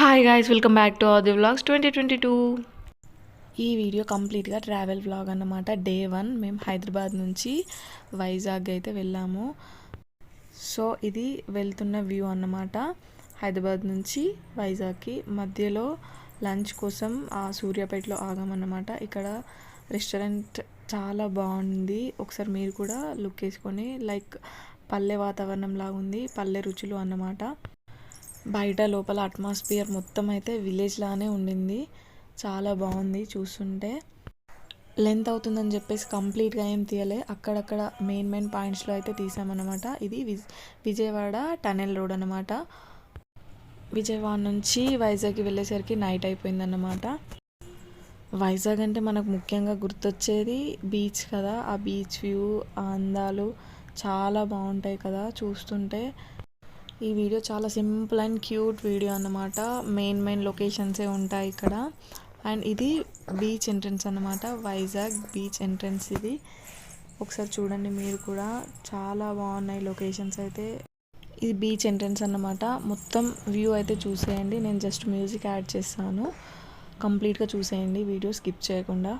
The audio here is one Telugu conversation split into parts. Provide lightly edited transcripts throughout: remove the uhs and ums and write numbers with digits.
Hi guys, welcome back to ఆది వ్లాగ్స్ 2022. ఈ వీడియో కంప్లీట్గా ట్రావెల్ వ్లాగ్ అన్నమాట. డే 1 మేము హైదరాబాద్ నుంచి వైజాగ్ అయితే వెళ్ళాము. సో ఇది వెళ్తున్న వ్యూ అన్నమాట. హైదరాబాద్ నుంచి వైజాగ్కి మధ్యలో లంచ్ కోసం ఆ సూర్యాపేటలో ఆగామన్నమాట. ఇక్కడ రెస్టారెంట్ చాలా బాగుంది. ఒకసారి మీరు కూడా లుక్ వేసుకొని, లైక్ పల్లె వాతావరణం లాగా ఉంది, పల్లె రుచులు అన్నమాట. బయట లోపల అట్మాస్ఫియర్ మొత్తం అయితే విలేజ్ లానే ఉండింది. చాలా బాగుంది చూస్తుంటే. లెంత్ అవుతుందని చెప్పేసి కంప్లీట్గా ఏం తీయలే, అక్కడక్కడ మెయిన్ పాయింట్స్లో అయితే తీసామన్నమాట. ఇది విజయవాడ టనెల్ రోడ్ అన్నమాట. విజయవాడ నుంచి వైజాగ్కి వెళ్ళేసరికి నైట్ అయిపోయిందన్నమాట. వైజాగ్ అంటే మనకు ముఖ్యంగా గుర్తొచ్చేది బీచ్ కదా. ఆ బీచ్ వ్యూ, ఆ అందాలు చాలా బాగుంటాయి కదా చూస్తుంటే. ఈ వీడియో చాలా సింపుల్ అండ్ క్యూట్ వీడియో అన్నమాట. మెయిన్ లొకేషన్సే ఉంటాయి ఇక్కడ. అండ్ ఇది బీచ్ ఎంట్రన్స్ అన్నమాట. వైజాగ్ బీచ్ ఎంట్రన్స్ ఇది. ఒకసారి చూడండి మీరు కూడా, చాలా బాగున్నాయి లొకేషన్స్ అయితే. ఇది బీచ్ ఎంట్రన్స్ అన్నమాట. మొత్తం వ్యూ అయితే చూసేయండి. నేను జస్ట్ మ్యూజిక్ యాడ్ చేస్తాను, కంప్లీట్గా చూసేయండి వీడియో స్కిప్ చేయకుండా.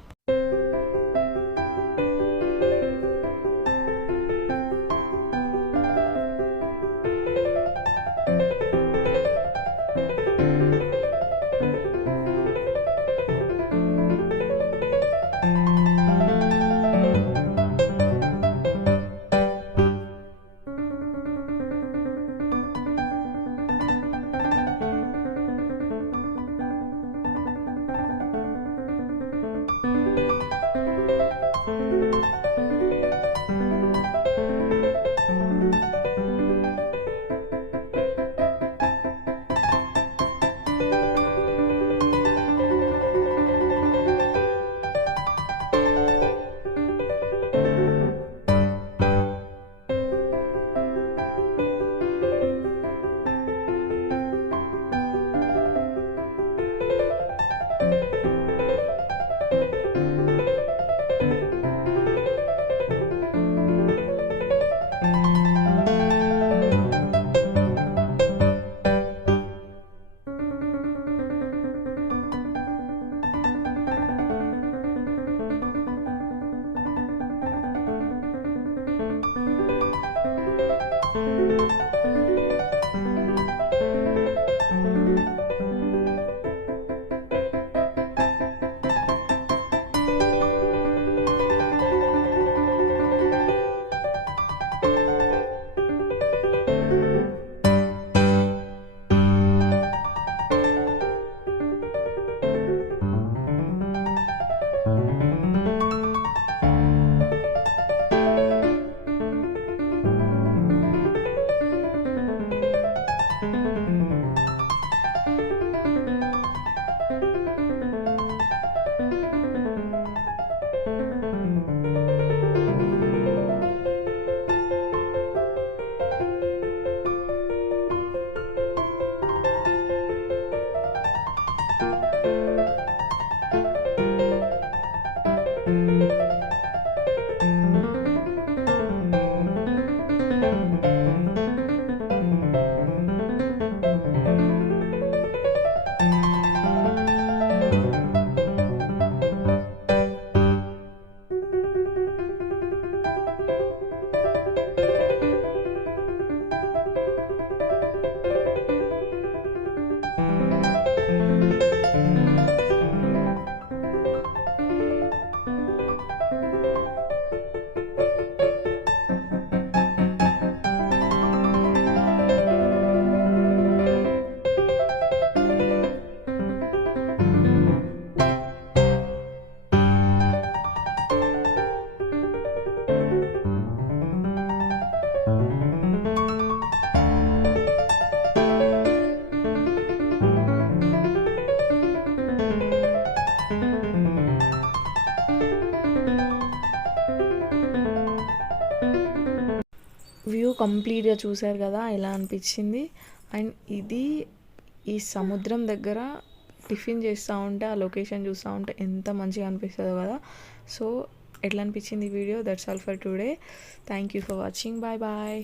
వ్యూ కంప్లీట్గా చూసారు కదా, ఎలా అనిపించింది. అండ్ ఇది ఈ సముద్రం దగ్గర టిఫిన్ చేస్తూ ఉంటే, ఆ లొకేషన్ చూస్తూ ఉంటే ఎంత మంచిగా అనిపిస్తుందో కదా. సో ఎట్లా అనిపించింది ఈ video? That's all for today. Thank you for watching. Bye bye.